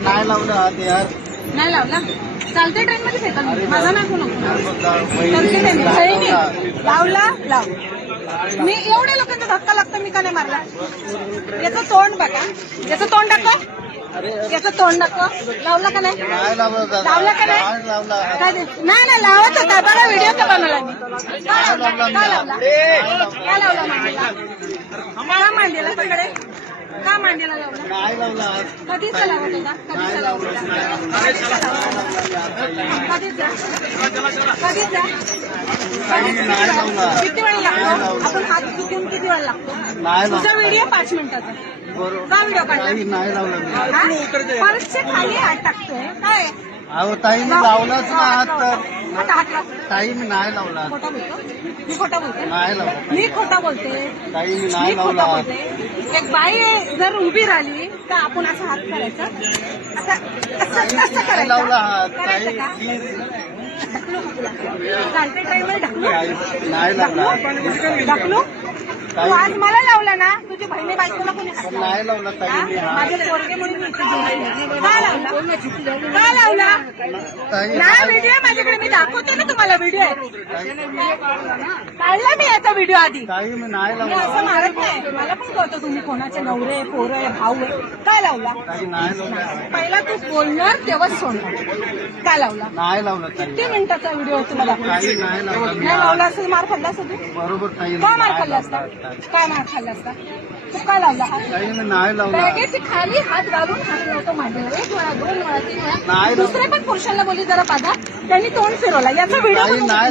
नाही लावलं हात यार. नाही लावला. चालते ट्रेन मध्ये फेकल मी. माझा नाही नको. लावला लाव. मी एवढ्या लोकांचा धक्का लागतो मी का नाही मारला. याचं तोंड बघा. याचं तोंड दाखव. याचं तोंड दाखव. लावला का नाही. लावला का नाही. काय नाही लावत होता. बघा व्हिडिओ का बनवला मी. का लावला. का लावला मांडीला. का मांडीला तिकडे. का मांडीला लावला. कधीचा लावत होता. कधीचा लावत होता. कधीचा किती वेळ लागतो. आपण हात चुकून किती वेळ लागतो. तुझा व्हिडिओ 5 मिनिटाचा. का व्हिडिओ काढला. पर्सच्या खाली हात टाकतोय काय. अहो ताई मी लावलाच ना हात. आता हात लाव. ताई मी नाही लावला. खोटा बोलतो. मी खोटा बोलते. नाही लावला. मी खोटा बोलते. ताई मी नाही लावला. एक बाई जर उभी राहिली तर आपण असं हात करायचा. असं करायचं. लावला हात ताई. ढकलू का तुला. चालते ड्रायव्हर ढकलू. नाही लावला. ढकलू. तू आज मला लावला ना. तुझी बहिणी बायकोला कोणी हात लावला. नाही लावला ताई मी हात. माझे पोरगे म्हणून मी का लावला. का लावला. ताई नाही व्हिडिओ माझ्याकडे. मी दाखवते ना तुम्हाला व्हिडिओ आहे. काढला मी याचा व्हिडिओ आधी. ताई मी नाही मी लावला. असं मारत नाही. मला पण कळतं तुम्ही कोणाचे नवरे पोरं आहे भाऊ आहे. काय लावला. ताई नाही लावला. पहिला तू बोलणार तेव्हाच सोडणार. काय लावला. नाही लावला ताई. किती मिनिटाचा व्हिडिओ तुला दाखवला. ताई नाही लावला. नाही लावला असेल. मार खाल्ला असता तू. बरोबर ताई. का मार खाल्ला असता. काय मार खाल्ला असता. तू काय लावला हात. ताई मी नाही लावला. बॅगेची खाली हात घालून हात लावतो मांडीला. 1 वेळा 2 वेळा 3 वेळा. नाही. दुसरे पण पुरुषांना बोली जरा बघा. त्यांनी तोंड फिरवला. याचा व्हिडिओ ताई नाही.